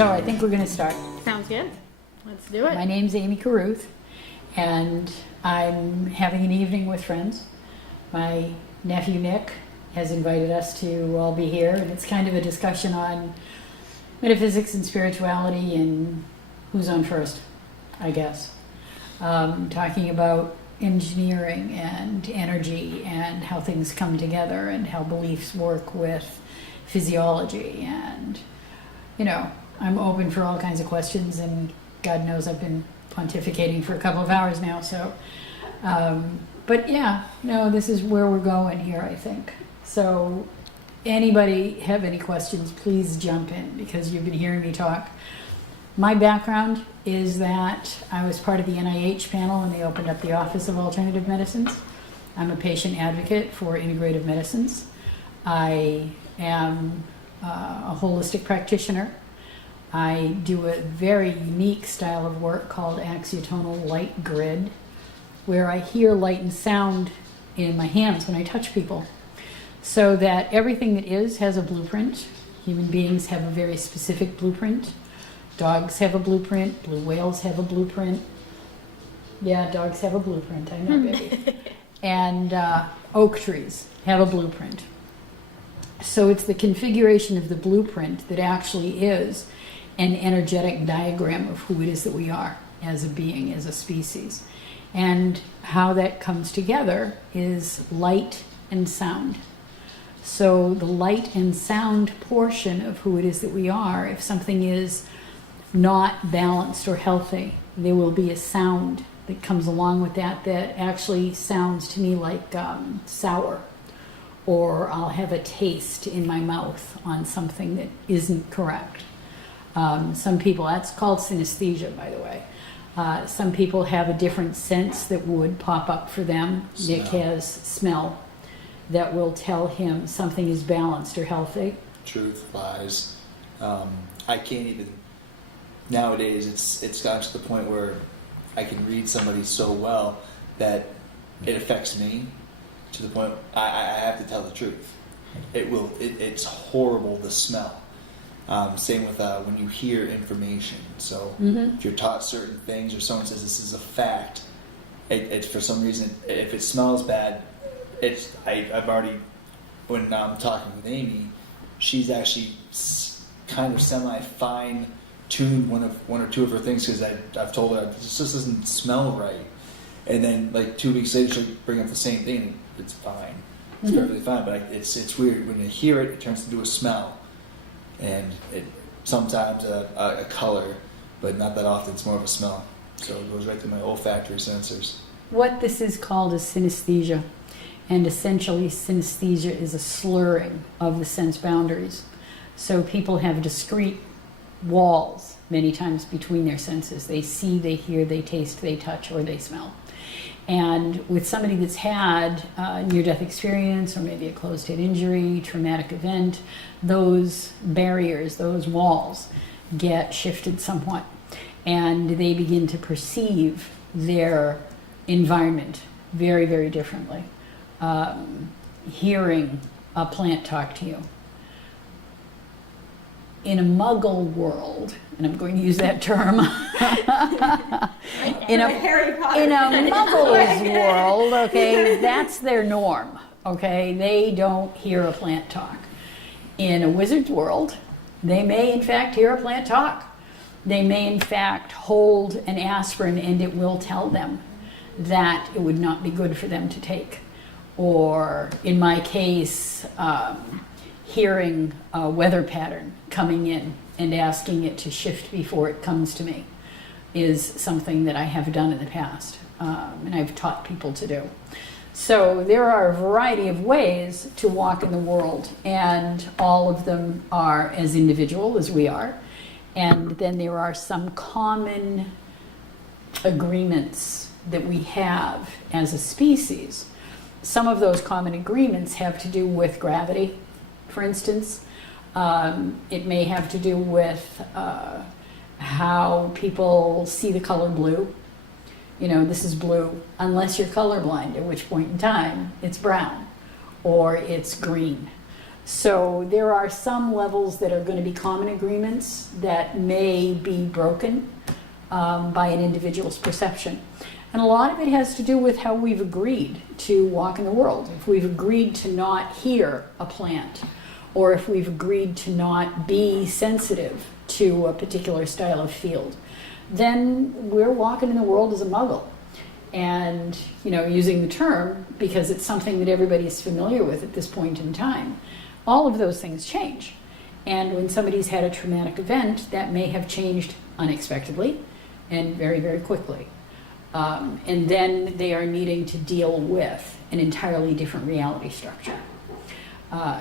So I think we're going to start. Sounds good. Let's do it. My name's Aimee Carruth, and I'm having an evening with friends. My nephew Nick has invited us to all be here, and it's kind of a discussion on metaphysics and spirituality and who's on first, I guess. Talking about engineering and energy and how things come together and how beliefs work with physiology. And, you know, I'm open for all kinds of questions, and God knows I've been pontificating for a couple of hours now. So, but yeah, no, this is where we're going here, I think. So anybody have any questions, please jump in, because you've been hearing me talk. My background is that I was part of the NIH panel when they opened up the Office of Alternative Medicines. I'm a patient advocate for integrative medicines. I am a holistic practitioner. I do a very unique style of work called Axiatonal Light Grid, where I hear light and sound in my hands when I touch people, so that everything that is has a blueprint. Human beings have a very specific blueprint. Dogs have a blueprint. Blue whales have a blueprint. Yeah, dogs have a blueprint, I know, baby. And oak trees have a blueprint. So it's the configuration of the blueprint that actually is an energetic diagram of who it is that we are as a being, as a species. And how that comes together is light and sound. So the light and sound portion of who it is that we are, if something is not balanced or healthy, there will be a sound that comes along with that that actually sounds to me like sour, or I'll have a taste in my mouth on something that isn't correct. Some people, that's called synesthesia, by the way. Some people have a different sense that would pop up for them. Smell. Nick has smell that will tell him something is balanced or healthy. Truth, lies. I can't even. Nowadays, it's gotten to the point where I can read somebody so well that it affects me to the point I have to tell the truth. It's horrible, the smell. Same with when you hear information. So if you're taught certain things, or someone says this is a fact, it's for some reason, if it smells bad, I've already, when I'm talking with Aimee, she's actually kind of semi-fine tuned one or two of her things, because I've told her this just doesn't smell right, and then like 2 weeks later she'll bring up the same thing. It's fine, it's perfectly fine, but it's weird when you hear it turns into a smell, and it sometimes a color, but not that often. It's more of a smell, so it goes right through my olfactory sensors. What this is called is synesthesia, and essentially synesthesia is a slurring of the sense boundaries. So people have discrete walls many times between their senses. They see, they hear, they taste, they touch, or they smell. And with somebody that's had a near-death experience, or maybe a closed-head injury, traumatic event, those barriers, those walls get shifted somewhat, and they begin to perceive their environment very, very differently. Hearing a plant talk to you. In a muggle world, and I'm going to use that term, in a muggle's world, okay, that's their norm, okay? They don't hear a plant talk. In a wizard's world, they may in fact hear a plant talk. They may in fact hold an aspirin and it will tell them that it would not be good for them to take. Or in my case, hearing a weather pattern coming in and asking it to shift before it comes to me is something that I have done in the past, and I've taught people to do. So there are a variety of ways to walk in the world, and all of them are as individual as we are. And then there are some common agreements that we have as a species. Some of those common agreements have to do with gravity, for instance. It may have to do with how people see the color blue. You know, this is blue, unless you're colorblind, at which point in time it's brown or it's green. So there are some levels that are going to be common agreements that may be broken by an individual's perception. And a lot of it has to do with how we've agreed to walk in the world. If we've agreed to not hear a plant, or if we've agreed to not be sensitive to a particular style of field, then we're walking in the world as a muggle. And, you know, using the term because it's something that everybody's familiar with at this point in time, all of those things change. And when somebody's had a traumatic event, that may have changed unexpectedly and very, very quickly. And then they are needing to deal with an entirely different reality structure.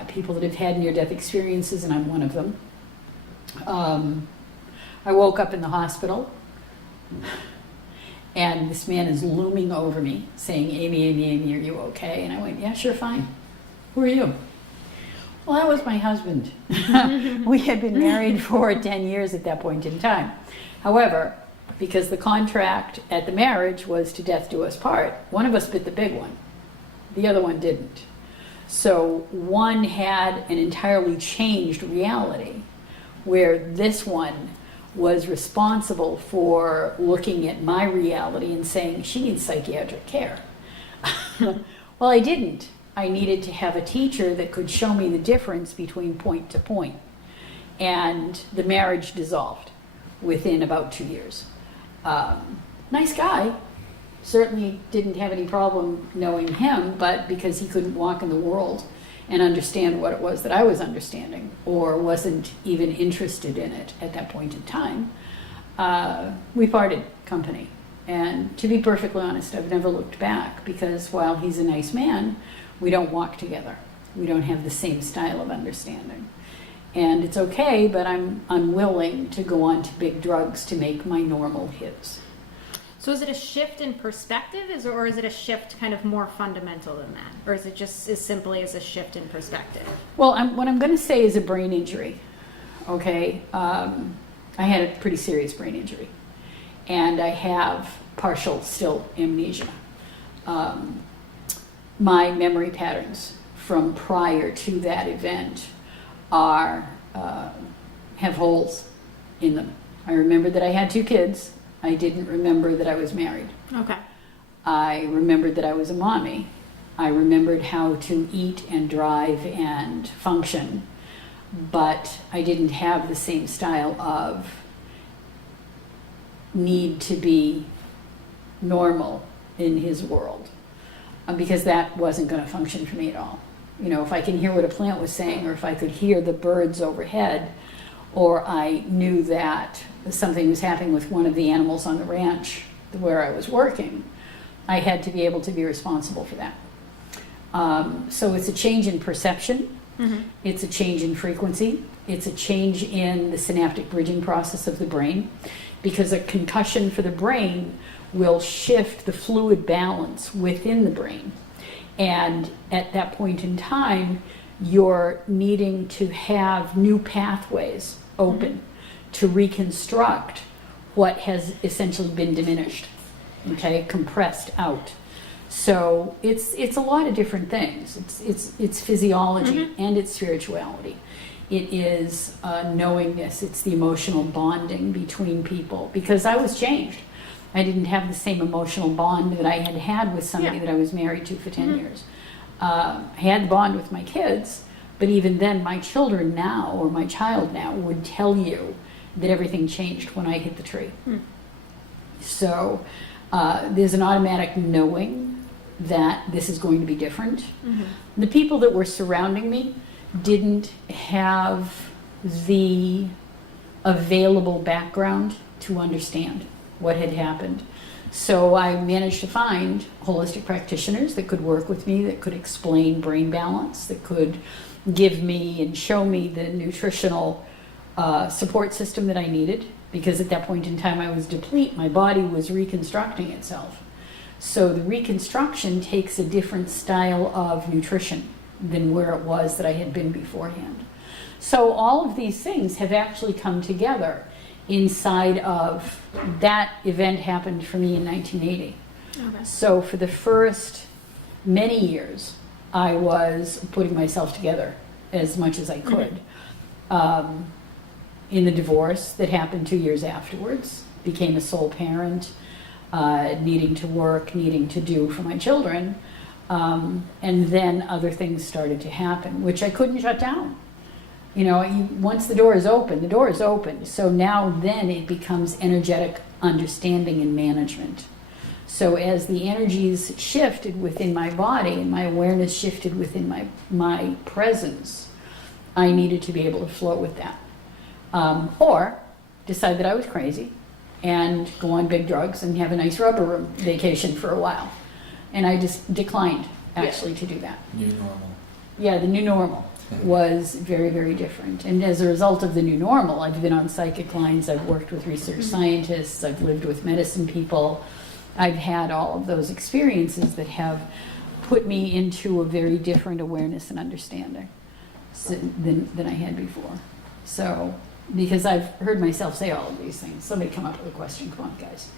People that have had near-death experiences, and I'm one of them. I woke up in the hospital, and this man is looming over me, saying, "Aimee, Aimee, Aimee, are you okay?" And I went, "Yeah, sure, fine. Who are you?" "Well, that was my husband." We had been married for 10 years at that point in time. However, because the contract at the marriage was to death do us part, one of us bit the big one. The other one didn't. So one had an entirely changed reality, where this one was responsible for looking at my reality and saying, "She needs psychiatric care." Well, I didn't. I needed to have a teacher that could show me the difference between point to point. And the marriage dissolved within about 2 years. Nice guy. Certainly didn't have any problem knowing him, but because he couldn't walk in the world and understand what it was that I was understanding, or wasn't even interested in it at that point in time, we parted company. And to be perfectly honest, I've never looked back, because while he's a nice man, we don't walk together. We don't have the same style of understanding. And it's okay, but I'm unwilling to go on to big drugs to make my normal his. So is it a shift in perspective, or is it a shift kind of more fundamental than that? Or is it just as simply as a shift in perspective? Well, what I'm going to say is a brain injury, okay? I had a pretty serious brain injury, and I have partial still amnesia. My memory patterns from prior to that event have holes in them. I remember that I had 2 kids. I didn't remember that I was married. Okay. I remembered that I was a mommy. I remembered how to eat and drive and function, but I didn't have the same style of need to be normal in his world, because that wasn't going to function for me at all. You know, if I can hear what a plant was saying, or if I could hear the birds overhead, or I knew that something was happening with one of the animals on the ranch where I was working, I had to be able to be responsible for that. So it's a change in perception. Mm-hmm. It's a change in frequency. It's a change in the synaptic bridging process of the brain, because a concussion for the brain will shift the fluid balance within the brain. And at that point in time, you're needing to have new pathways open to reconstruct what has essentially been diminished, okay, compressed out. So it's a lot of different things. It's physiology and it's spirituality. It is knowingness. It's the emotional bonding between people, because I was changed. I didn't have the same emotional bond that I had had with somebody that I was married to for 10 years. I had the bond with my kids, but even then my children now, or my child now, would tell you that everything changed when I hit the tree. So there's an automatic knowing that this is going to be different. The people that were surrounding me didn't have the available background to understand what had happened. So I managed to find holistic practitioners that could work with me, that could explain brain balance, that could give me and show me the nutritional support system that I needed, because at that point in time I was depleted. My body was reconstructing itself. So the reconstruction takes a different style of nutrition than where it was that I had been beforehand. So all of these things have actually come together inside of that event. Happened for me in 1980. Okay. So for the first many years, I was putting myself together as much as I could. In the divorce that happened 2 years afterwards, became a sole parent, needing to work, needing to do for my children. And then other things started to happen, which I couldn't shut down. You know, once the door is open, the door is open. So now then it becomes energetic understanding and management. So as the energies shifted within my body and my awareness shifted within my presence, I needed to be able to flow with that. Or decide that I was crazy and go on big drugs and have a nice rubber room vacation for a while. And I just declined actually to do that. New normal. Yeah, the new normal was very, very different. And as a result of the new normal, I've been on psychic lines, I've worked with research scientists, I've lived with medicine people. I've had all of those experiences that have put me into a very different awareness and understanding than I had before. So, because I've heard myself say all of these things. Somebody come up with a question. Come on, guys.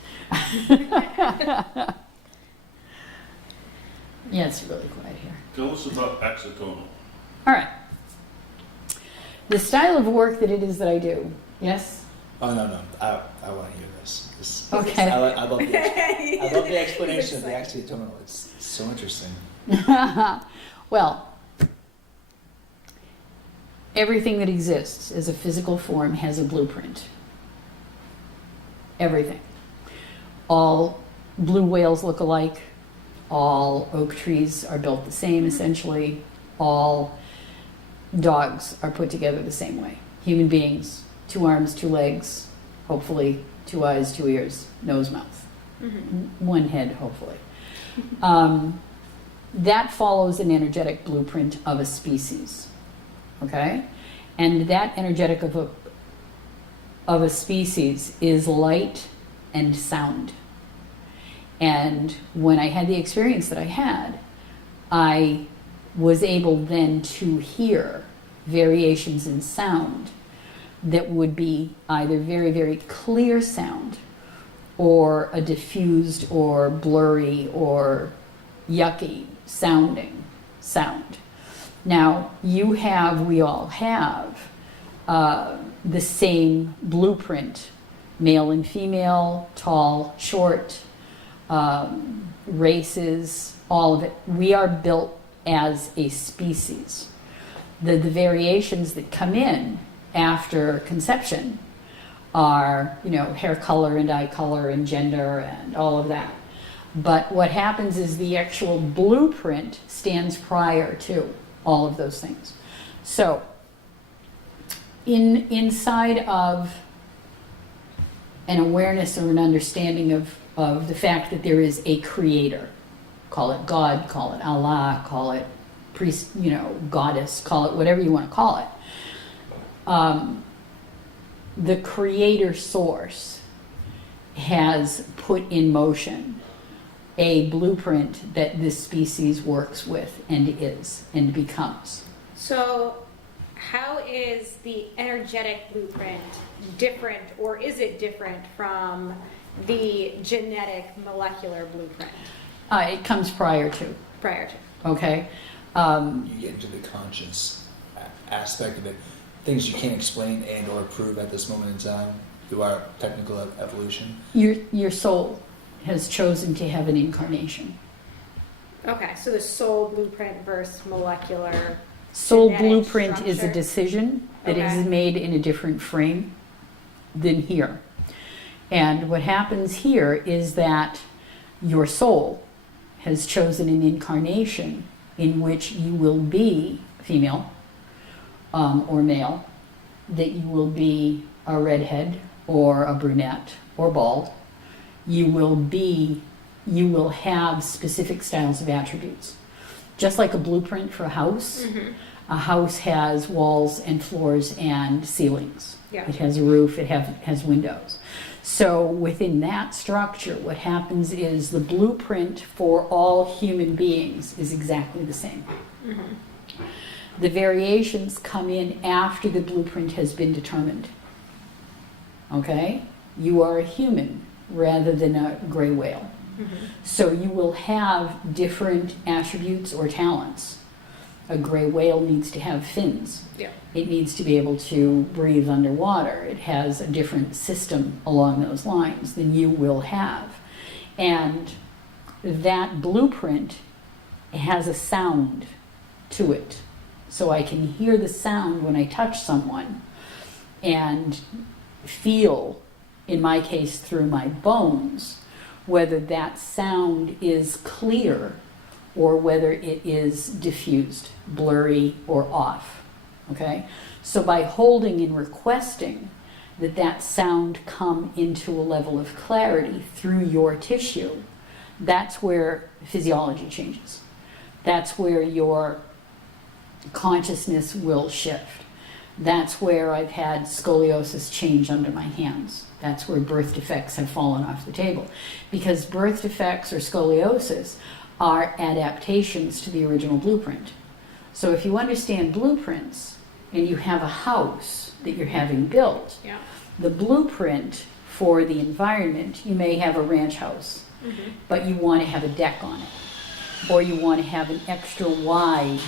Yeah, it's really quiet here. Tell us about Axiatonal. All right. The style of work that it is that I do. Yes? Oh, no. I want to hear this. Okay. I love the explanation of the Axiatonal. It's so interesting. Well, everything that exists as a physical form has a blueprint. Everything. All blue whales look alike. All oak trees are built the same, essentially. All dogs are put together the same way. Human beings, 2 arms, 2 legs, hopefully 2 eyes, 2 ears, nose, mouth. 1 head, hopefully. That follows an energetic blueprint of a species. Okay? And that energetic of a species is light and sound. And when I had the experience that I had, I was able then to hear variations in sound that would be either very, very clear sound or a diffused or blurry or yucky sounding sound. Now, we all have the same blueprint, male and female, tall, short, races, all of it. We are built as a species. The variations that come in after conception are, hair color and eye color and gender and all of that. But what happens is the actual blueprint stands prior to all of those things. So, inside of an awareness or an understanding of the fact that there is a creator, call it God, call it Allah, call it priest, goddess, call it whatever you want to call it. The creator source has put in motion a blueprint that this species works with and is and becomes. So how is the energetic blueprint different, or is it different from the genetic molecular blueprint? It comes prior to. Okay. You get into the conscious aspect of it. Things you can't explain and or prove at this moment in time through our technical evolution. Your soul has chosen to have an incarnation. Okay, so the soul blueprint versus molecular. Soul genetic blueprint is a structure. decision that Okay. is made in a different frame than here. And what happens here is that your soul has chosen an incarnation in which you will be female or male, that you will be a redhead or a brunette or bald. You will have specific styles of attributes. Just like a blueprint for a house, a house has walls and floors and ceilings. Yeah. It has a roof, it has windows. So within that structure, what happens is the blueprint for all human beings is exactly the same. The variations come in after the blueprint has been determined. Okay? You are a human rather than a gray whale. So you will have different attributes or talents A gray whale needs to have fins. Yeah. It needs to be able to breathe underwater. It has a different system along those lines than you will have. And that blueprint has a sound to it. So I can hear the sound when I touch someone and feel, in my case through my bones, whether that sound is clear or whether it is diffused, blurry, or off. Okay? So by holding and requesting that that sound come into a level of clarity through your tissue, that's where physiology changes. That's where your consciousness will shift. That's where I've had scoliosis change under my hands. That's where birth defects have fallen off the table. Because birth defects or scoliosis are adaptations to the original blueprint. So if you understand blueprints and you have a house that you're having built, Yeah. the blueprint for the environment, you may have a ranch house, but you want to have a deck on it. Or you want to have an extra wide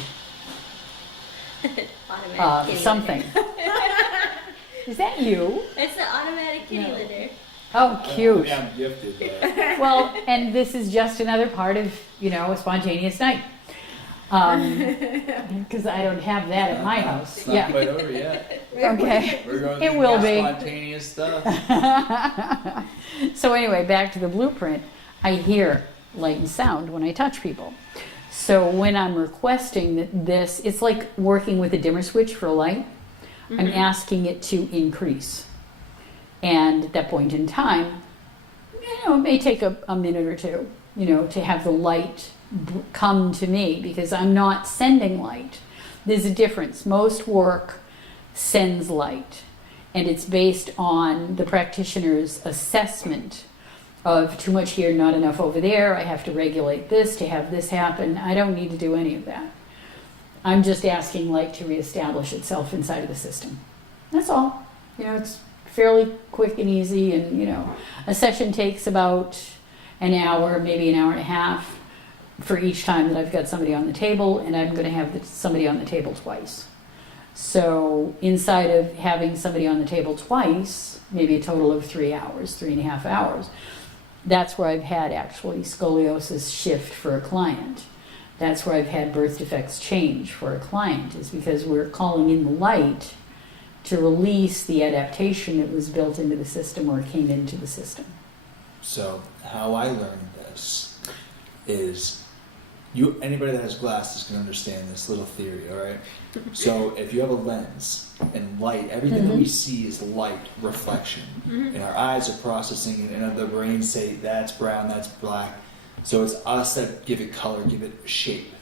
Automatic kitty something. Is that you? litter. It's the automatic kitty No. litter. Oh, cute. I'm gifted. But Well, and this is just another part of, a spontaneous night. Because I don't have that at my house. it's not quite over yet. Okay. We're going It through will more be. spontaneous stuff. So anyway, back to the blueprint. I hear light and sound when I touch people. So when I'm requesting that this, it's like working with a dimmer switch for a light. I'm asking it to increase. And at that point in time, it may take a minute or two, to have the light come to me, because I'm not sending light. There's a difference. Most work sends light, and it's based on the practitioner's assessment of too much here, not enough over there. I have to regulate this to have this happen. I don't need to do any of that. I'm just asking light to reestablish itself inside of the system. That's all. It's fairly quick and easy, and a session takes about an hour, maybe an hour and a half for each time that I've got somebody on the table, and I'm going to have somebody on the table twice. So inside of having somebody on the table twice, maybe a total of 3 hours, 3.5 hours, that's where I've had actually scoliosis shift for a client. That's where I've had birth defects change for a client, is because we're calling in the light to release the adaptation that was built into the system or came into the system. So how I learned this is, anybody that has glasses can understand this little theory, all right? So if you have a lens and light, everything that we see is light reflection. And our eyes are processing it, and the brains say that's brown, that's black. So it's us that give it color, give it shape.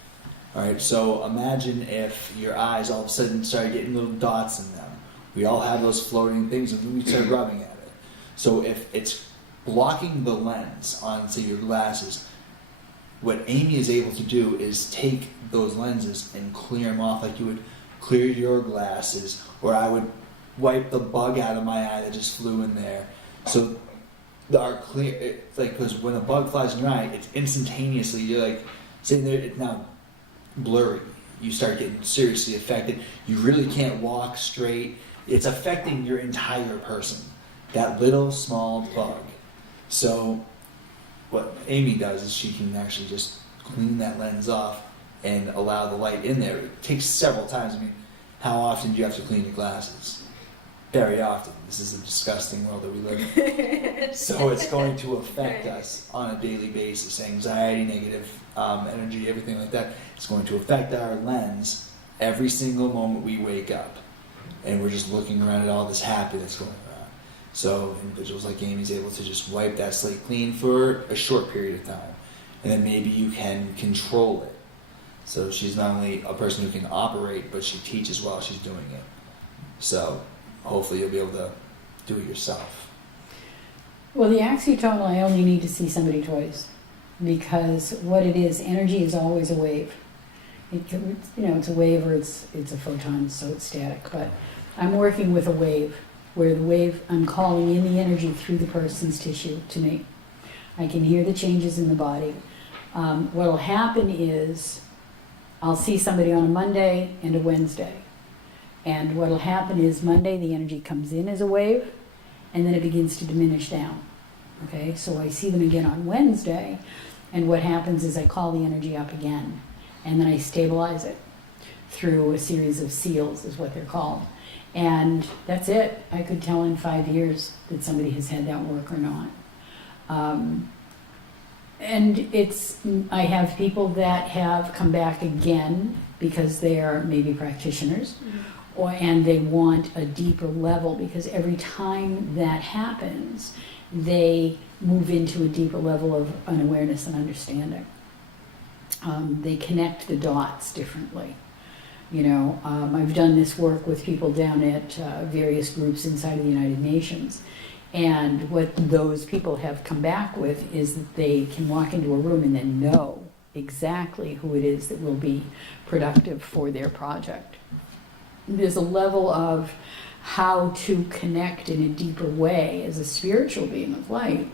All right, so imagine if your eyes all of a sudden started getting little dots in them. We all have those floating things, and we start rubbing at it. So if it's blocking the lens on, say, your glasses, what Aimee is able to do is take those lenses and clear them off like you would clear your glasses, or I would wipe the bug out of my eye that just flew in there. So our clear, it's like, because when a bug flies in your eye, it's instantaneously, you're like sitting there, it's now blurry. You start getting seriously affected. You really can't walk straight. It's affecting your entire person, that little small bug. So what Aimee does is she can actually just clean that lens off and allow the light in there. It takes several times. I mean, how often do you have to clean your glasses? Very often. This is a disgusting world that we live in. So it's going to affect us on a daily basis. Anxiety, negative energy, everything like that. It's going to affect our lens every single moment we wake up. And we're just looking around at all this happy that's going on. So individuals like Aimee's able to just wipe that slate clean for a short period of time. And then maybe you can control it. So she's not only a person who can operate, but she teaches while she's doing it. So hopefully you'll be able to do it yourself. Well, the Axiatonal, I only need to see somebody twice, because what it is, energy is always a wave. It's a wave, or it's a photon, so it's static. But I'm working with a wave, where the wave, I'm calling in the energy through the person's tissue to me. I can hear the changes in the body. What will happen is I'll see somebody on a Monday and a Wednesday. And what'll happen is Monday, the energy comes in as a wave, and then it begins to diminish down. Okay, so I see them again on Wednesday, and what happens is I call the energy up again, and then I stabilize it through a series of seals, is what they're called. And that's it. I could tell in 5 years that somebody has had that work or not. And I have people that have come back again because they are maybe practitioners, and they want a deeper level, because every time that happens, they move into a deeper level of an awareness and understanding. They connect the dots differently. You know, I've done this work with people down at various groups inside of the United Nations. And what those people have come back with is that they can walk into a room and then know exactly who it is that will be productive for their project. There's a level of how to connect in a deeper way as a spiritual being of light,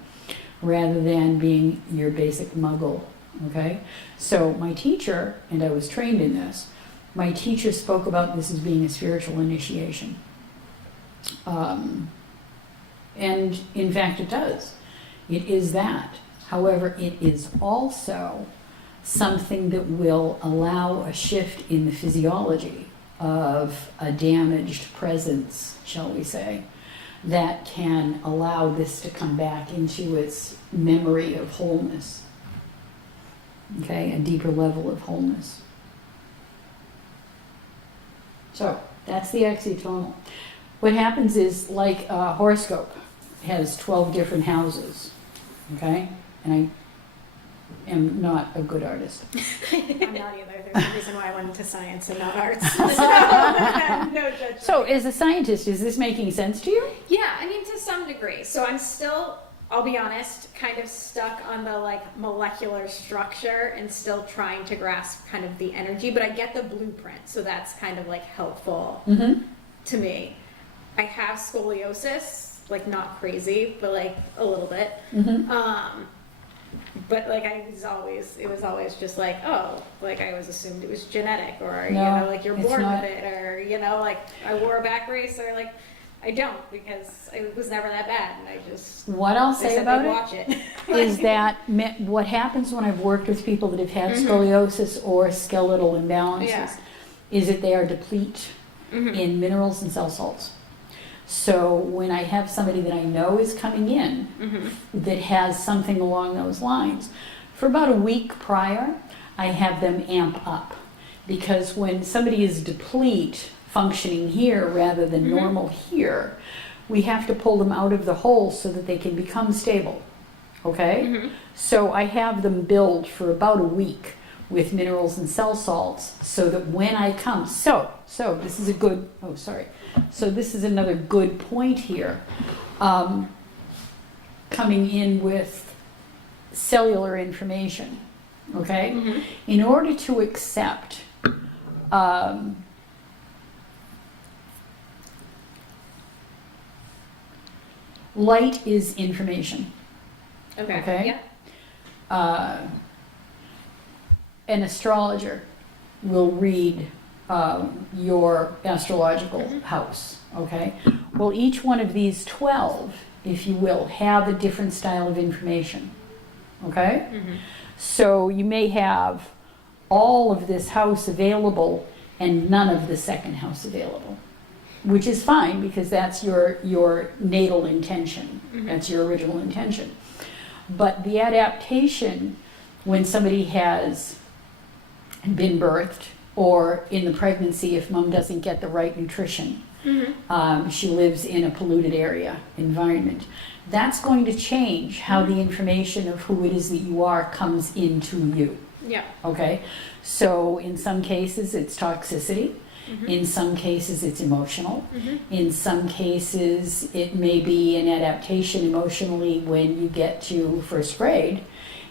rather than being your basic muggle, okay? So my teacher, and I was trained in this, my teacher spoke about this as being a spiritual initiation. And in fact it does. It is that. However, it is also something that will allow a shift in the physiology of a damaged presence, shall we say, that can allow this to come back into its memory of wholeness. Okay, a deeper level of wholeness. So that's the Axiatonal. What happens is, like a horoscope has 12 different houses, okay? And I am not a good artist. I'm not either. There's a reason why I went into science and not arts. No judgment. So as a scientist, is this making sense to you? Yeah, I mean, to some degree. So I'm still, I'll be honest, kind of stuck on the like molecular structure and still trying to grasp kind of the energy, but I get the blueprint, so that's kind of like helpful to me. I have scoliosis, like not crazy, but like a little bit. But like it was always just like, oh, like I always assumed it was genetic, or No, you know, like you're it's born not. with it, or you know, like I wore a back brace, or like I don't, because it was never that bad, and I just What I'll they say said about they'd it watch it. is that what happens when I've worked with people that have had scoliosis or skeletal imbalances is that they are deplete in minerals and cell salts. So when I have somebody that I know is coming in that has something along those lines, for about a week prior, I have them amp up. Because when somebody is deplete, functioning here rather than normal here, we have to pull them out of the hole so that they can become stable, okay? So I have them build for about a week with minerals and cell salts, so that when I come, so this is a good, so this is another good point here, coming in with cellular information, okay? In order to accept light is information. Okay. Yeah. An astrologer will read your astrological house, okay? Well, each one of these 12, if you will, have a different style of information, okay? So you may have all of this house available and none of the second house available, which is fine, because that's your natal intention. That's your original intention. But the adaptation, when somebody has been birthed, or in the pregnancy, if mom doesn't get the right nutrition, she lives in a polluted area, environment, that's going to change how the information of who it is that you are comes into you. Yeah. Okay? So in some cases it's toxicity. In some cases it's emotional. In some cases it may be an adaptation emotionally when you get to first grade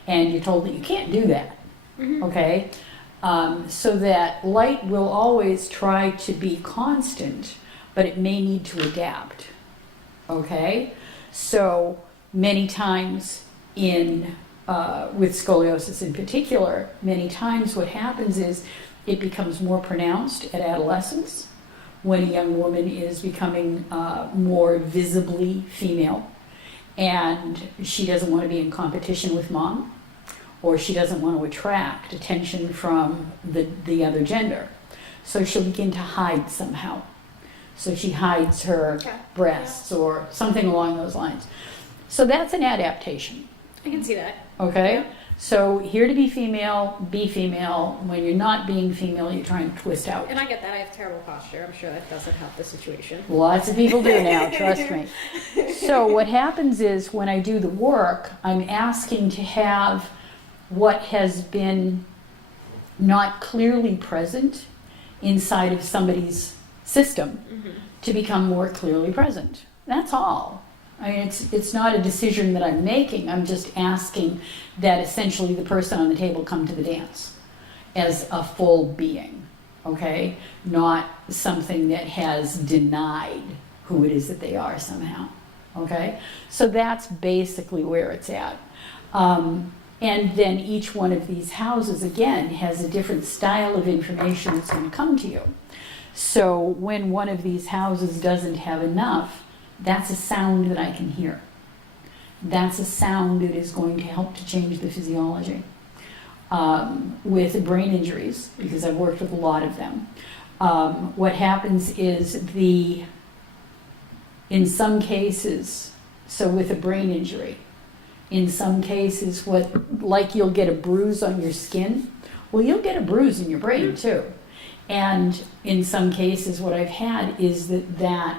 and you're told that you can't do that. Okay? So that light will always try to be constant, but it may need to adapt. Okay? So many times with scoliosis in particular, many times what happens is it becomes more pronounced at adolescence, when a young woman is becoming more visibly female, and she doesn't want to be in competition with mom, or she doesn't want to attract attention from the other gender. So she'll begin to hide somehow. So she hides her breasts or something along those lines. So that's an adaptation, I can see that. okay? Yeah. So here to be female, be female. When you're not being female, you're trying to twist out. And I get that. I have terrible posture. I'm sure that doesn't help the situation. Lots of people do now, trust me. So what happens is when I do the work, I'm asking to have what has been not clearly present inside of somebody's system to become more clearly present. That's all. I mean, it's not a decision that I'm making. I'm just asking that essentially the person on the table come to the dance as a full being, okay? Not something that has denied who it is that they are somehow, okay? So that's basically where it's at. And then each one of these houses, again, has a different style of information that's going to come to you. So when one of these houses doesn't have enough, that's a sound that I can hear. That's a sound that is going to help to change the physiology. With brain injuries, because I've worked with a lot of them, what happens is in some cases, so with a brain injury, in some cases, like you'll get a bruise on your skin, well, you'll get a bruise in your brain too. And in some cases, what I've had is that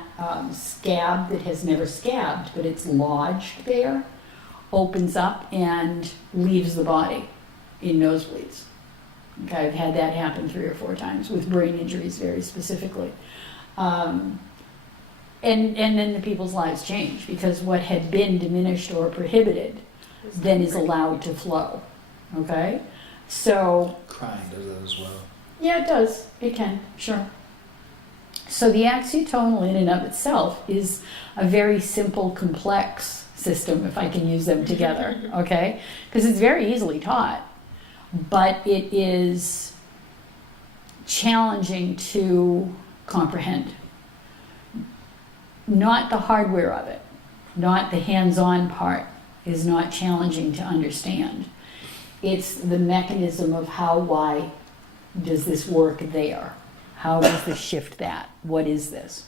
scab that has never scabbed, but it's lodged there, opens up and leaves the body in nosebleeds. Okay, I've had that happen 3 or 4 times with brain injuries very specifically. And then the people's lives change because what had been diminished or prohibited then is allowed to flow. Okay? So Crying does that as well. yeah, it does. It can, sure. So the axiatonal in and of itself is a very simple, complex system, if I can use them together, okay? Because it's very easily taught, but it is challenging to comprehend. Not the hardware of it, not the hands-on part is not challenging to understand. It's the mechanism of how, why, does this work there? How does this shift that? What is this?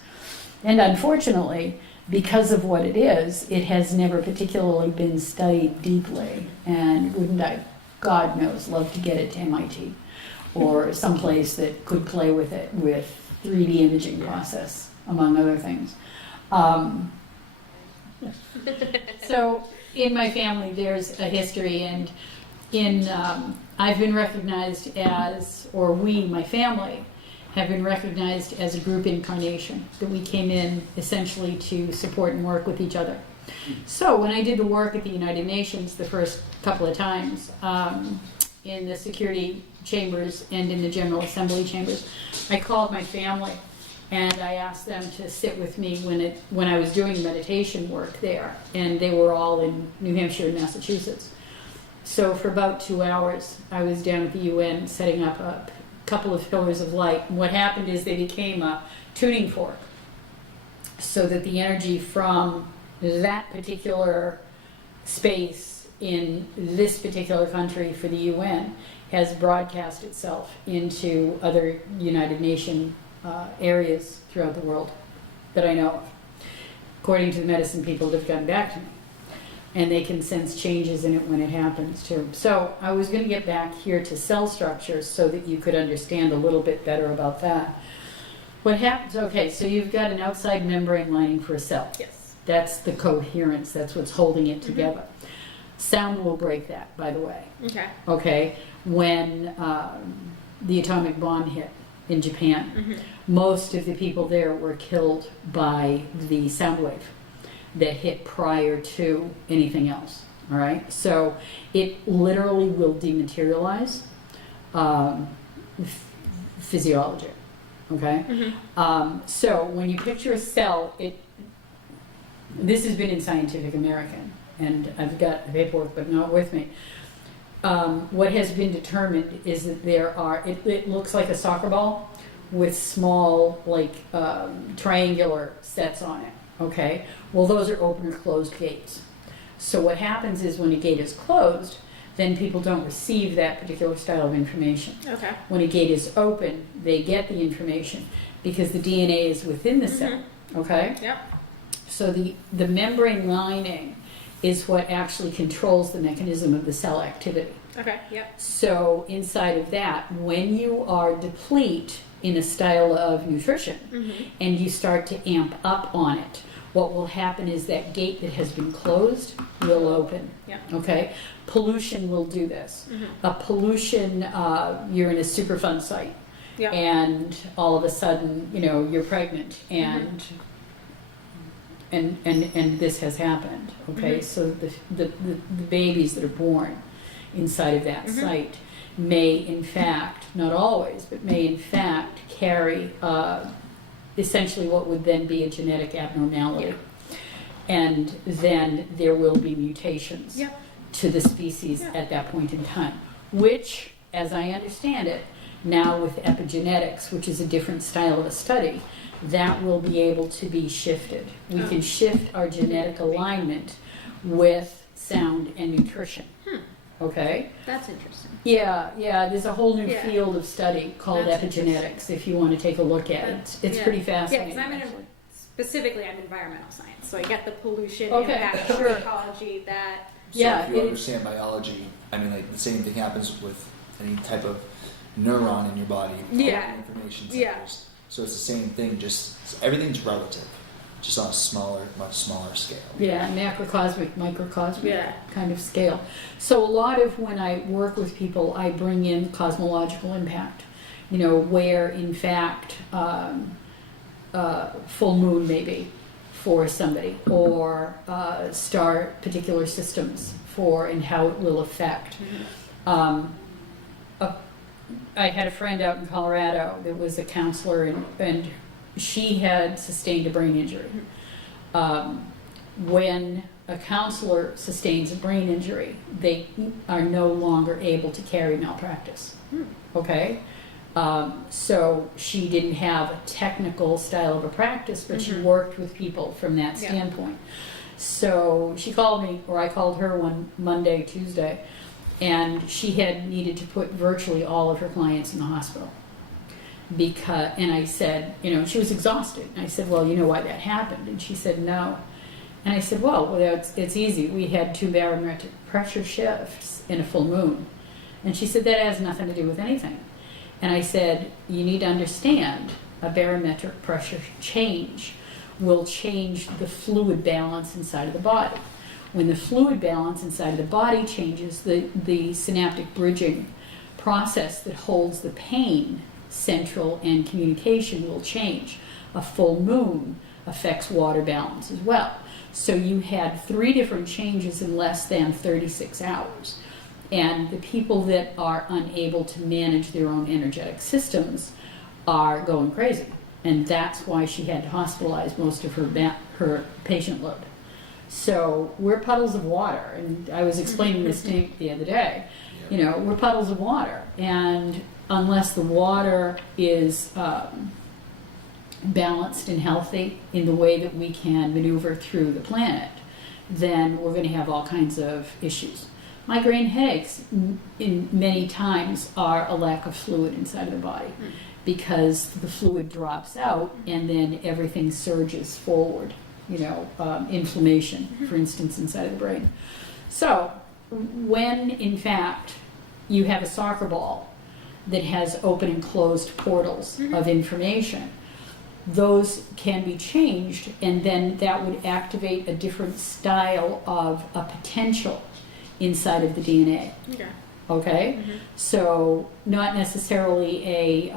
And unfortunately, because of what it is, it has never particularly been studied deeply. And wouldn't I, God knows, love to get it to MIT or someplace that could play with it with 3D imaging process, among other things. So in my family, there's a history, and I've been recognized as, or we, my family, have been recognized as a group incarnation, that we came in essentially to support and work with each other. So when I did the work at the United Nations the first couple of times, in the security chambers and in the General Assembly chambers, I called my family and I asked them to sit with me when I was doing meditation work there, and they were all in New Hampshire and Massachusetts. So for about 2 hours, I was down at the UN setting up a couple of pillars of light. And what happened is they became a tuning fork, so that the energy from that particular space in this particular country for the UN has broadcast itself into other United Nations areas throughout the world that I know of. According to the medicine people that have gotten back to me. And they can sense changes in it when it happens too. So I was going to get back here to cell structures so that you could understand a little bit better about that. What happens, okay, so you've got an outside membrane lining for a cell. Yes. That's the coherence, that's what's holding it together. Sound will break that, by the way. Okay. Okay, when the atomic bomb hit in Japan, most of the people there were killed by the sound wave that hit prior to anything else, all right? So it literally will dematerialize physiology, okay? So when you picture a cell, this has been in Scientific American, and I've got the paperwork, but not with me. what has been determined is that there are, it looks like a soccer ball with small, like, triangular sets on it, okay? Well, those are open or closed gates. So what happens is when a gate is closed, then people don't receive that particular style of information. Okay. When a gate is open, they get the information because the DNA is within the cell, okay? Yep. So the membrane lining is what actually controls the mechanism of the cell activity. Okay. Yep. So inside of that, when you are deplete in a style of nutrition and you start to amp up on it, what will happen is that gate that has been closed will open. Yep. Okay? Pollution will do this. A pollution, you're in a Superfund site Yep. and all of a sudden, you know, you're pregnant and this has happened. Okay? So the babies that are born inside of that site may in fact, not always, but may in fact carry essentially what would then be a genetic abnormality. And then there will be mutations Yep. to the species at that point in time, which, as I understand it, now with epigenetics, which is a different style of a study, that will be able to be shifted. We can shift our genetic alignment with sound and nutrition. Okay? That's interesting. Yeah, there's a whole new Yeah. field of study called That's epigenetics if you want to take a look at it. It's Yeah. pretty Yeah, fascinating. because actually. specifically I'm environmental science, so I get the pollution, Okay, impact, sure. ecology, that. So Yeah, if you it- understand biology, I mean, like the same thing happens with any type of neuron in your body. All Yeah. the information Yeah. centers. So it's the same thing. Just everything's relative, just on a smaller, much smaller scale. Yeah, macrocosmic, microcosmic Yeah. kind of scale. So a lot of when I work with people, I bring in cosmological impact. You know, where in fact full moon maybe for somebody, or star particular systems for and how it will affect. I had a friend out in Colorado that was a counselor, and she had sustained a brain injury. When a counselor sustains a brain injury, they are no longer able to carry malpractice. Okay? So she didn't have a technical style of a practice, but she worked with people from that Yeah. standpoint. So she called me, or I called her one Monday, Tuesday, and she had needed to put virtually all of her clients in the hospital. And I said, you know, she was exhausted. And I said, well, you know why that happened? And she said, no. And I said, well, it's easy. We had 2 barometric pressure shifts in a full moon. And she said, that has nothing to do with anything. And I said, you need to understand a barometric pressure change will change the fluid balance inside of the body. When the fluid balance inside of the body changes, the synaptic bridging process that holds the pain central and communication will change. A full moon affects water balance as well. So you had 3 different changes in less than 36 hours. And the people that are unable to manage their own energetic systems are going crazy. And that's why she had to hospitalize most of her patient load. So we're puddles of water. And I was explaining this to Nick the other day. You know, we're puddles of water. And unless the water is balanced and healthy in the way that we can maneuver through the planet, then we're going to have all kinds of issues. Migraine headaches in many times are a lack of fluid inside of the body because the fluid drops out and then everything surges forward, you know, inflammation, for instance, inside of the brain. So when in fact you have a soccer ball that has open and closed portals of information, those can be changed, and then that would activate a different style of a potential inside of the DNA. Okay. Okay? So not necessarily a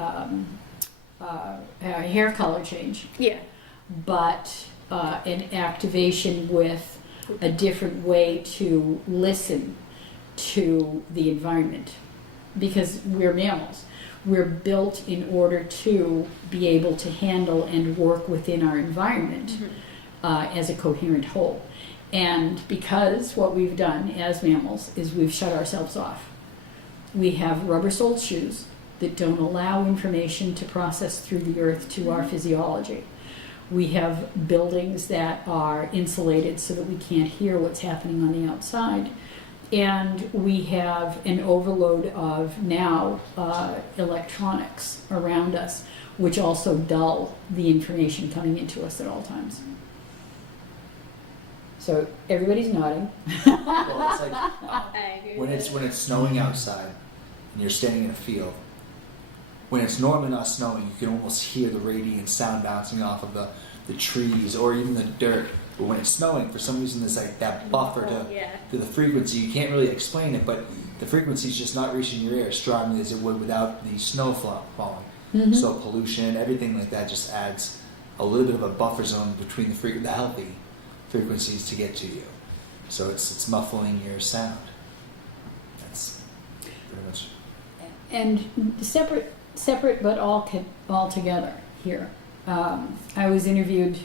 hair color change, Yeah. but an activation with a different way to listen to the environment. Because we're mammals. We're built in order to be able to handle and work within our environment as a coherent whole. And because what we've done as mammals is we've shut ourselves off. We have rubber-soled shoes that don't allow information to process through the earth to our physiology. We have buildings that are insulated so that we can't hear what's happening on the outside. And we have an overload of now electronics around us, which also dull the information coming into us at all times. So everybody's nodding. Well, it's like I agree when with it's snowing outside and you're standing in a field. When it's normally not snowing, you can almost hear the radiant sound bouncing off of the trees or even the dirt. But when it's snowing, for some reason, there's like that buffer to the frequency. You can't really explain it, but the frequency is just not reaching your ear as strongly as it would without the snow falling. Mhm. So pollution, everything like that, just adds a little bit of a buffer zone between the healthy frequencies to get to you. So it's muffling your sound. That's pretty much. And separate but all together here. I was interviewed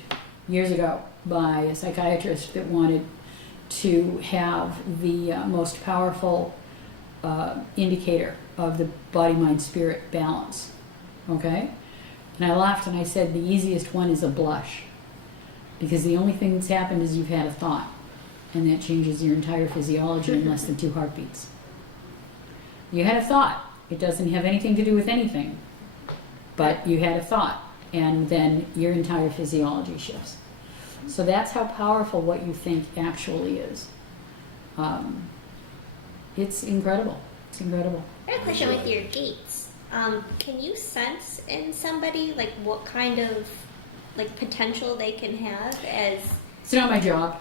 years ago by a psychiatrist that wanted to have the most powerful indicator of the body-mind-spirit balance. Okay? And I laughed and I said the easiest one is a blush. Because the only thing that's happened is you've had a thought. And that changes your entire physiology in less than 2 heartbeats. You had a thought. It doesn't have anything to do with anything. But you had a thought. And then your entire physiology shifts. So that's how powerful what you think actually is. It's incredible. It's incredible. I have a question with your gates. Can you sense in somebody like what kind of like potential they can have as? It's not my job.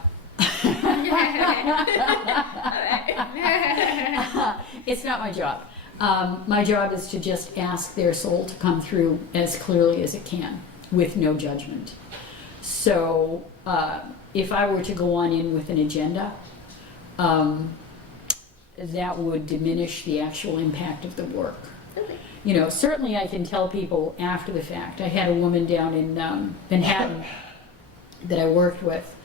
It's not my job. My job is to just ask their soul to come through as clearly as it can, with no judgment. So if I were to go on in with an agenda, that would diminish the actual impact of the work. Okay. You know, certainly I can tell people after the fact. I had a woman down in Manhattan that I worked with,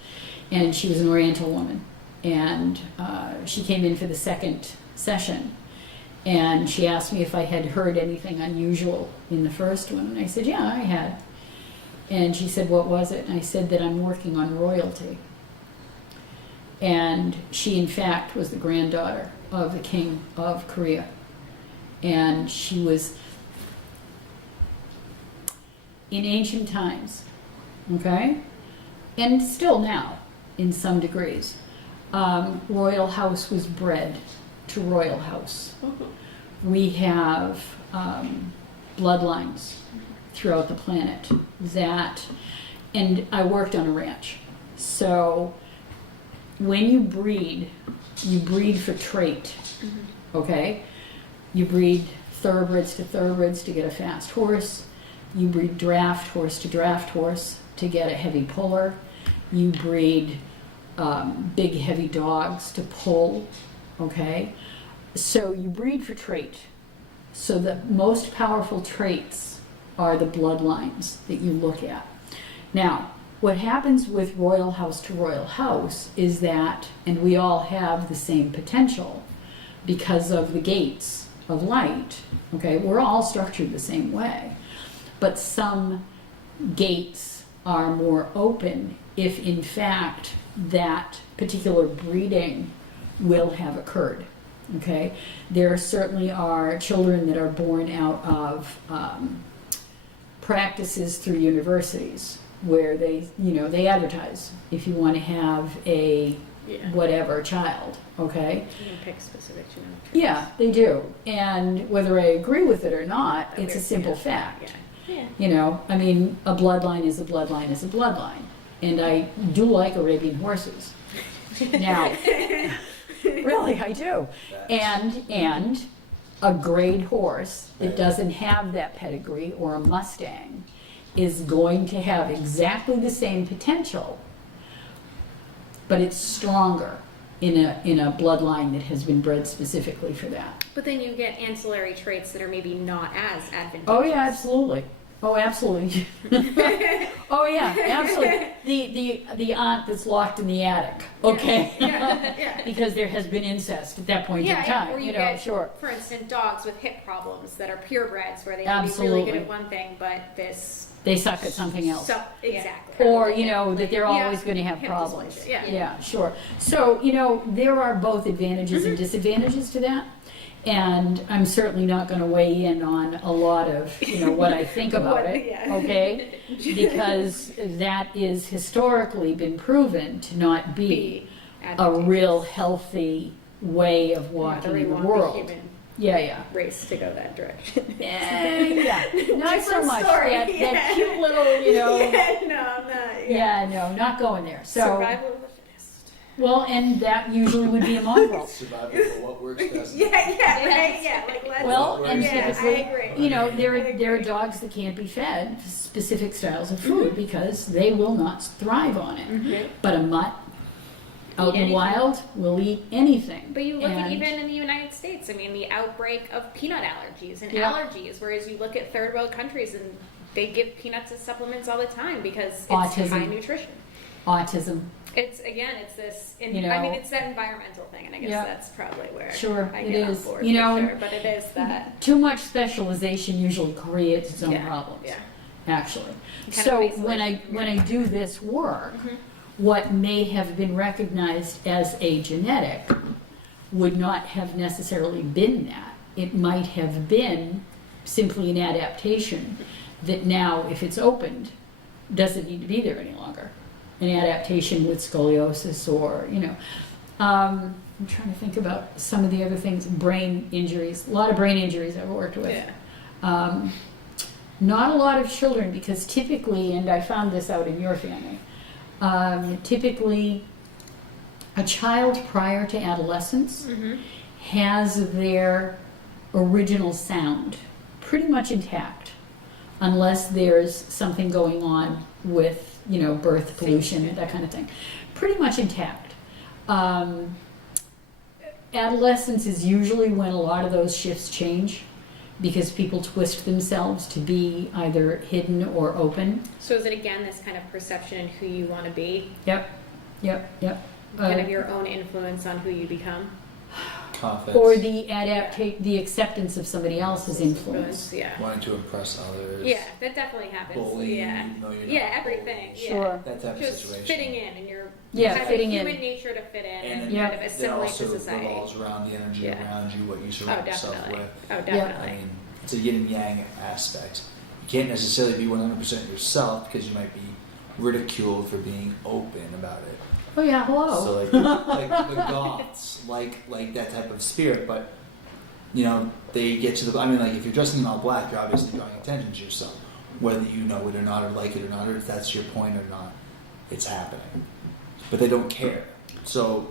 and she was an Oriental woman. And she came in for the second session, and she asked me if I had heard anything unusual in the first one. And I said, yeah, I had. And she said, what was it? And I said that I'm working on royalty. And she, in fact, was the granddaughter of the king of Korea. And she was in ancient times, okay? And still now, in some degrees. Royal house was bred to royal house. We have bloodlines throughout the planet that, and I worked on a ranch. So when you breed for trait, okay? You breed thoroughbreds to get a fast horse. You breed draft horse to get a heavy puller. You breed big heavy dogs to pull, okay? So you breed for trait. So the most powerful traits are the bloodlines that you look at. Now, what happens with royal house to royal house is that, and we all have the same potential because of the gates of light, okay? We're all structured the same way. But some gates are more open if, in fact, that particular breeding will have occurred, okay? There certainly are children that are born out of practices through universities where they advertise if you want to have a whatever child, okay? You can pick specific genetic traits. Yeah, they do. And whether I agree with it or not, it's a simple fact. Yeah. You know, I mean, a bloodline is a bloodline is a bloodline. And I do like Arabian horses. Now, really, I do. And a grade horse that doesn't have that pedigree, or a Mustang, is going to have exactly the same potential, but it's stronger in a bloodline that has been bred specifically for that. But then you get ancillary traits that are maybe not as advantageous. Oh yeah, absolutely. Oh, absolutely. Oh yeah, absolutely. The aunt that's locked in the attic. Okay. Yeah. Because there has been incest at that point in time. Or you know, get, sure. for instance, dogs with hip problems that are purebreds, where they can be Absolutely. really good at one thing, but They suck at something else. So, exactly. Or, that they're always Yeah. going to have Hip problems. dysplasia, yeah. Yeah, sure. So, there are both advantages and disadvantages to that. And I'm certainly not going to weigh in on a lot of, what I think about it, Yeah. okay? Because that is historically been proven to not be a real healthy way of walking in the world. Human Yeah. race to go that direction. Yeah, not so Different much. story, That cute little, no, not going there. So, Survival of the fittest. well, and that usually would be a mongrel. Survival for what works best. Like let's. Well, and Yeah, typically, I agree. there are dogs that can't be fed specific styles of food because they will not thrive on it. But a mutt out in the anything. wild will eat anything. But you look at And- even in the United States, I mean, the outbreak of peanut allergies and Yeah. allergies, whereas you look at third world countries and they give peanuts as supplements all the time because it's Autism. high nutrition. autism. It's this, I You know. mean, it's that environmental thing, and I guess Yeah. that's probably where Sure, I it get is. on board You for know, sure, but it is that. Too much specialization usually creates its own Yeah, problems. yeah. Actually. Kind of So makes when life- I do this work, what may have been recognized as a genetic would not have necessarily been that. It might have been simply an adaptation that now, if it's opened, doesn't need to be there any longer. An adaptation with scoliosis or, I'm trying to think about some of the other things, brain injuries, a lot of brain injuries I've worked with. Yeah. Not a lot of children, because typically, and I found this out in your family, typically a child prior to adolescence has their original sound pretty much intact, unless there's something going on with, birth pollution, that kind of thing. Pretty much intact. Adolescence is usually when a lot of those shifts change, because people twist themselves to be either hidden or open. So is it again this kind of perception in who you want to be, Yep. kind of your own influence on who you become? Confidence. Or the acceptance of somebody else's influence. Yeah. Wanting to impress others. Yeah, that definitely happens. Bullying, Yeah. even though you're not Yeah, everything. Sure. That type of Just situation. fitting in, and you're Yeah, kind fitting of in. human nature to fit in And and then Yeah. kind of that assimilate also to society. revolves around the energy Yeah. around you, what you Oh, surround yourself definitely. with. Oh, I definitely. mean, it's a yin and yang aspect. You can't necessarily be 100% yourself because you might be ridiculed for being open about it. Oh yeah, hello. So like the goths, like that type of spirit, but they get to the. I mean, like if you're dressing in all black, you're obviously drawing attention to yourself, whether you know it or not, or like it or not, or if that's your point or not. It's happening, but they don't care. So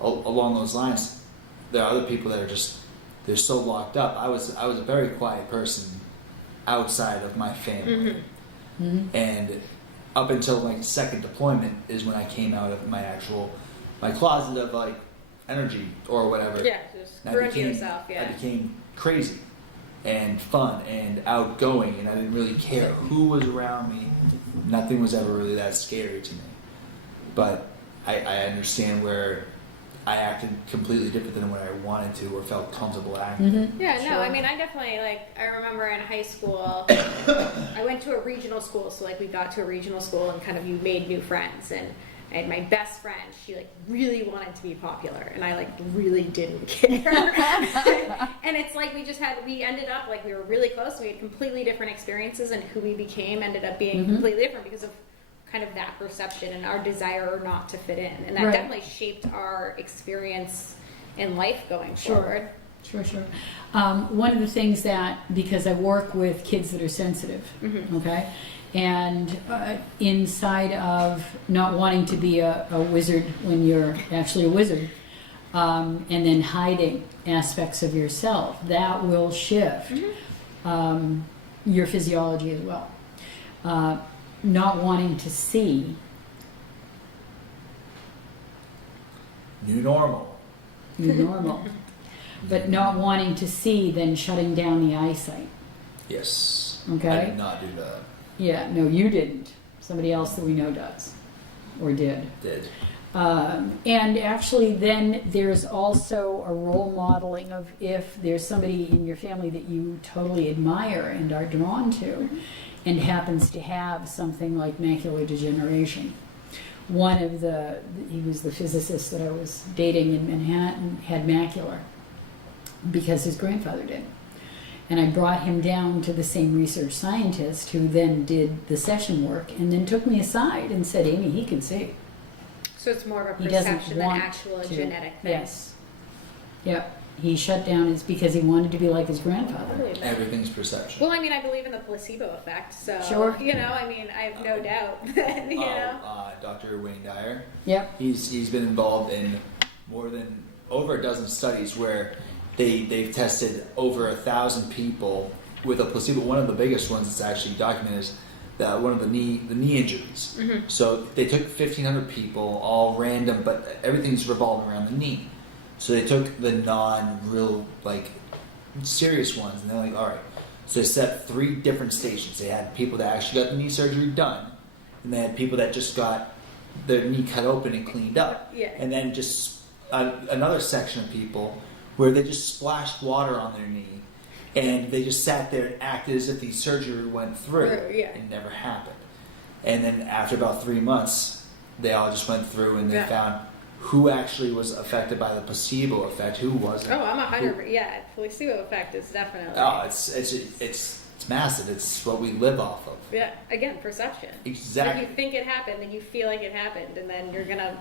along those lines, there are other people that are just they're so locked up. I was a very quiet person outside of my family, and up until my second deployment is when I came out of my closet of like energy or whatever. Yeah, just And grew into yourself. I Yeah. became crazy and fun and outgoing, and I didn't really care who was around me. Nothing was ever really that scary to me. But I understand where I acted completely different than what I wanted to or felt comfortable acting. Yeah, no, Sure. I mean, I definitely, I remember in high school, I went to a regional school, so, we got to a regional school and kind of you made new friends, and I had my best friend, she, really wanted to be popular, and I, really didn't care. And it's we ended up, we were really close, we had completely different experiences, and who we became ended up being completely different because of kind of that perception and our desire not to fit in, and that Right. definitely shaped our experience in life going forward. Sure. One of the things that, because I work with kids that are sensitive, okay, and inside of not wanting to be a wizard when you're actually a wizard, and then hiding aspects of yourself, that will shift your physiology as well. Not wanting to see. New normal. New normal. But not wanting to see, then shutting down the eyesight. Yes. Okay. I did not do that. Yeah, no, you didn't. Somebody else that we know does, or did. Did. And actually then there's also a role modeling of if there's somebody in your family that you totally admire and are drawn to and happens to have something like macular degeneration. He was the physicist that I was dating in Manhattan, had macular because his grandfather did. And I brought him down to the same research scientist who then did the session work and then took me aside and said, Aimee, he can see. So it's more of a He doesn't perception than want actual to. genetic thing. Yes. Yep. He shut down is because he wanted to be like his I grandfather. believe that. Everything's perception. Well, I mean, I believe in the placebo effect, so Sure. you know, I mean, I have no doubt that Dr. Wayne Dyer. Yep. He's been involved in more than over a dozen studies where they've tested over 1,000 people with a placebo. One of the biggest ones that's actually documented is that one of the knee injuries. Mm-hmm. So they took 1,500 people, all random, but everything's revolving around the knee. So they took the non-real, like, serious ones, and they're like, all right. So they set up 3 different stations. They had people that actually got the knee surgery done, and they had people that just got their knee cut open and cleaned up. Yeah. And then just another section of people where they just splashed water on their knee, and they just sat there and acted as if the surgery went through. Yeah. It never happened. And then after about 3 months, they all just went through and they Yeah. found who actually was affected by the placebo effect, who wasn't. Oh, I'm 100. Yeah, placebo effect is definitely. Oh, it's massive. It's what we live off of. Yeah, again, perception. Exactly. Like you think it happened, then you feel like it happened, and then you're gonna.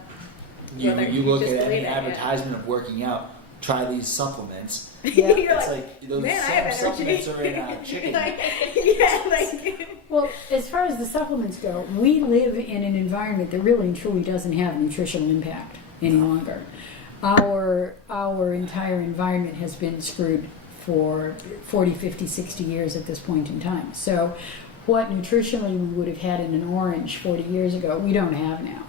You whether look just at any believe it, yeah. advertisement of working out. Try these supplements. Yeah. You're It's like, like those man, I have same energy. supplements are in chicken. Like, yeah, like. Well, as far as the supplements go, we live in an environment that really and truly doesn't have nutritional impact any longer. Our entire environment has been screwed for 40, 50, 60 years at this point in time. So what nutritionally we would have had in an orange 40 years ago, we don't have now.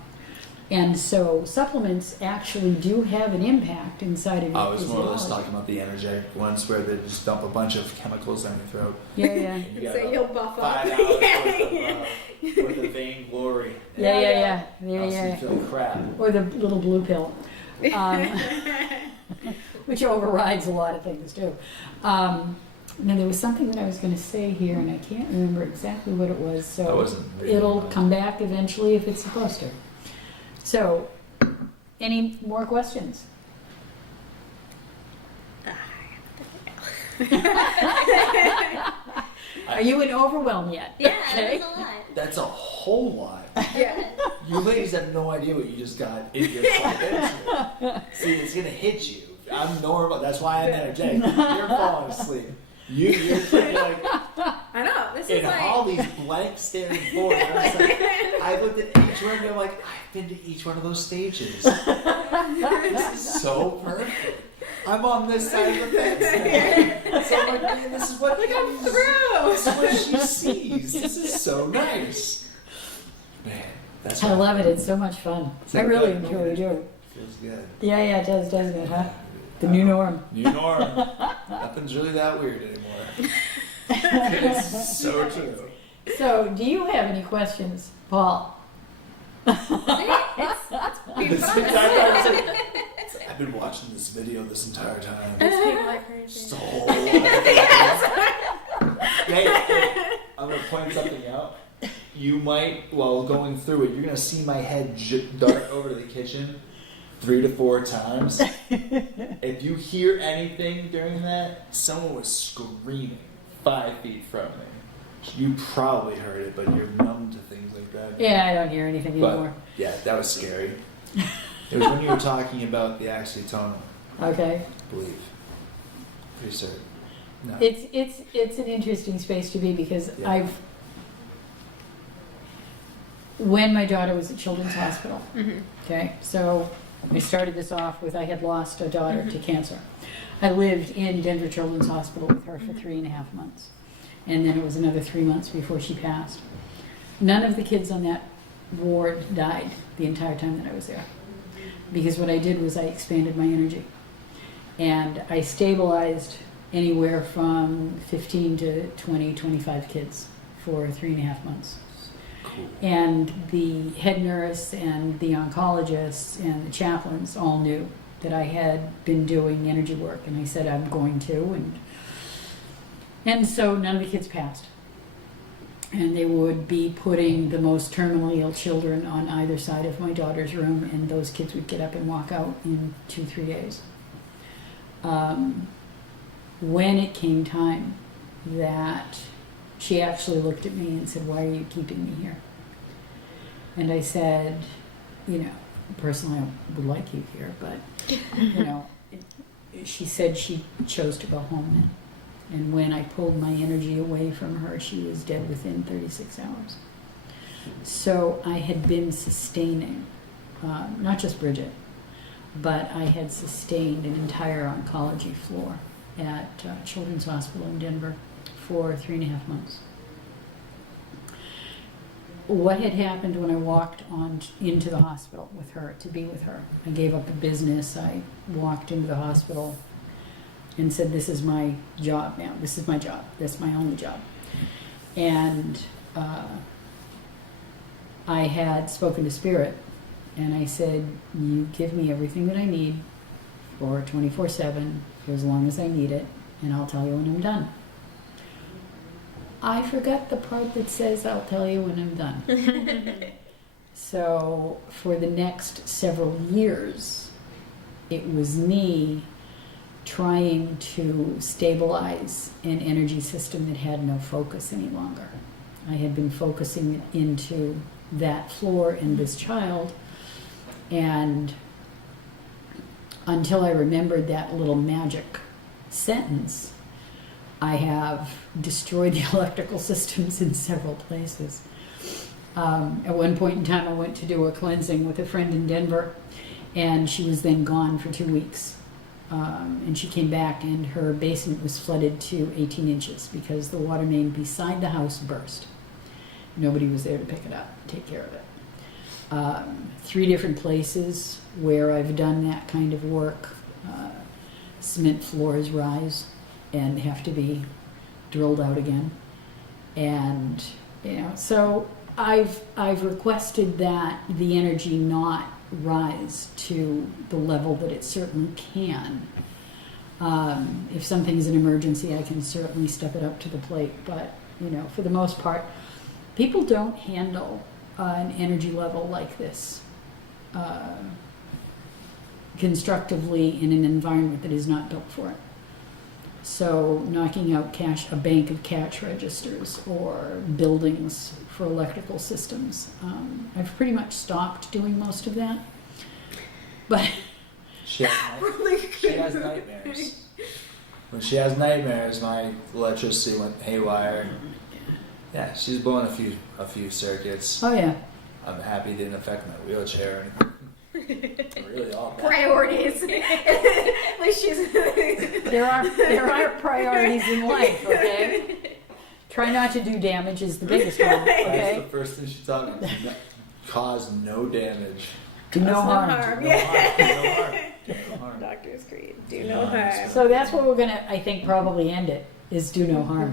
And so supplements actually do have an impact inside of your I was more or less physiology. talking about the energetic ones where they just dump a bunch of chemicals down your throat. Yeah, yeah. And you got So about you'll buff up. 5 hours worth of vainglory. Yeah, yeah, yeah. So Yeah, you feel crap. Or the little blue pill, which overrides a lot of things too. Now there was something that I was going to say here, and I can't remember exactly what it was. I So wasn't reading it'll it. come back eventually if it's supposed to. So, any more questions? Are you in overwhelm yet? Yeah, Okay. that was a lot. That's a whole lot. Yeah. You ladies have no idea what you just got in yourself into. See, it's gonna hit you. I'm normal. That's why I'm energetic. You're falling asleep. You're like I know. This in is like. all these blank staring forward. I looked at each one and I'm like, I've been to each one of those stages. This is so perfect. I'm on this side of the fence now. So I'm like, man, this is what I'm through. This is what she sees. This is so nice. Man, that's I love it. It's so much fun. It's I like really that. enjoy it. Do. feels good. Yeah, yeah, it does, doesn't it, huh? The new norm. New norm. Nothing's really that weird anymore. It's so true. So, do you have any questions, Paul? It's This fun. entire time I was like, I've been watching this video this entire time. So hey, I'm gonna point something out. You might, while going through it, you're gonna see my head dart over to the kitchen 3 to 4 times. If you hear anything during that, someone was screaming 5 feet from me. You probably heard it, but you're numb to things like that. Yeah, I don't hear anything But anymore. yeah, that was scary. It was when you were talking about the Axiatonal, Okay. I believe. Pretty certain. No. It's an interesting space to be because Yeah. when my daughter was at Children's Hospital, Mhm. okay, so I started this off with I had lost a daughter to cancer. I lived in Denver Children's Hospital with her for 3.5 months. And then it was another 3 months before she passed. None of the kids on that ward died the entire time that I was there. Because what I did was I expanded my energy. And I stabilized anywhere from 15 to 20, 25 kids for 3.5 months. And the head nurse and the oncologists and the chaplains all knew that I had been doing energy work, and I said I'm going to, and so none of the kids passed. And they would be putting the most terminally ill children on either side of my daughter's room, and those kids would get up and walk out in 2-3 days. When it came time that she actually looked at me and said, "Why are you keeping me here?" And I said, "You know, personally I would like you here, but, you know," she said she chose to go home then. And when I pulled my energy away from her, she was dead within 36 hours. So I had been sustaining, not just Bridget, but I had sustained an entire oncology floor at Children's Hospital in Denver for 3.5 months. What had happened when I walked on into the hospital with her, to be with her? I gave up a business. I walked into the hospital and said, "This is my job now. This is my job. That's my only job." And I had spoken to Spirit, and I said, "You give me everything that I need for 24/7 for as long as I need it, and I'll tell you when I'm done." I forgot the part that says, "I'll tell you when I'm done." So for the next several years, it was me trying to stabilize an energy system that had no focus any longer. I had been focusing into that floor and this child, and until I remembered that little magic sentence, I have destroyed the electrical systems in several places. At one point in time, I went to do a cleansing with a friend in Denver, and she was then gone for 2 weeks. And she came back, and her basement was flooded to 18 inches because the water main beside the house burst. Nobody was there to pick it up, take care of it. 3 different places where I've done that kind of work, cement floors rise and have to be drilled out again. And, you know, so I've requested that the energy not rise to the level that it certainly can. If something's an emergency, I can certainly step it up to the plate, but, you know, for the most part, people don't handle an energy level like this constructively in an environment that is not built for it. So knocking out a bank of cash registers or buildings for electrical systems, I've pretty much stopped doing most of that. But She has nightmares. When she has nightmares, my electricity went haywire. Yeah, she's blowing a few circuits. oh yeah, I'm happy it didn't affect my wheelchair or anything. Really all bad. Priorities. At least she's. there are priorities in life. Okay, try not to do damage is the biggest one. That's Okay, the first thing she taught me. Cause no damage. do no harm. No harm. No harm. Doctor's creed. Do Do no no harm. harm. So that's where we're gonna, I think, probably end it. Is do no harm.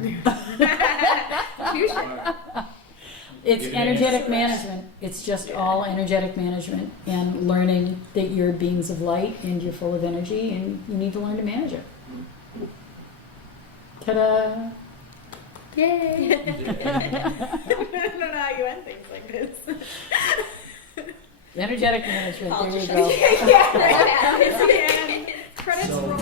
Touche. It's Good energetic answer. management. It's just all energetic management and learning that you're beings of light and you're full of energy and you need to learn to manage it. Ta-da! Yay! I don't know how you end things like this. Energetic management. I'll There you just go. Yeah, credits So- roll.